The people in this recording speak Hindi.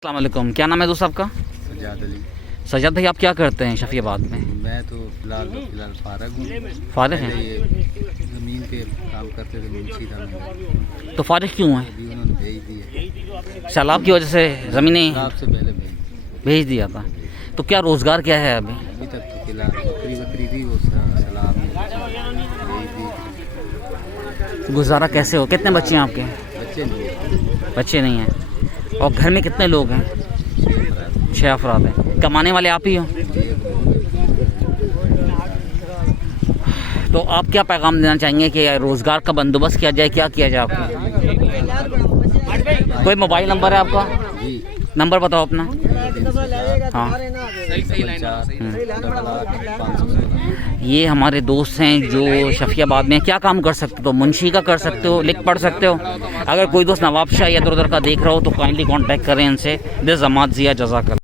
अस्सलाम वालेकुम, क्या नाम है दोस्त आपका? सजाद अली। सजाद भाई, आप क्या करते हैं शफियाबाद में? मैं तो फिलहाल फारग हूँ। फारिग पहले हैं? ये ज़मीन पे काम करते थे, मुंशी था मैं। तो फारिग क्यों हैं? अभी उन्होंने भेज दिए, सैलाब की वजह से ज़मीनें आपसे पहले भेज भेज दिया था। तो क्या रोज़गार क्या है अभी? अभी तक तो फिलहाल बकरी थी, वो सलाब में भेज दी। गुजारा कैसे हो? कितने बच्चे हैं आपके? बच्चे नहीं, बच्चे नहीं हैं। और घर में कितने लोग हैं? 6 अफराद हैं। कमाने वाले आप ही हो? तो आप क्या पैगाम देना चाहेंगे कि रोज़गार का बंदोबस्त किया जाए, क्या किया जाए आपको? कोई मोबाइल नंबर है आपका? जी, नंबर बताओ अपना। हाँ, ये हमारे दोस्त हैं जो शफियाबाद में क्या काम कर सकते हो? मुंशी का कर सकते हो, लिख पढ़ सकते हो। अगर कोई दोस्त नवाबशाह या इधर उधर का देख रहा हो तो काइंडली कांटेक्ट करें इनसे। दिस जमात जिया जज़ाकल्लाह।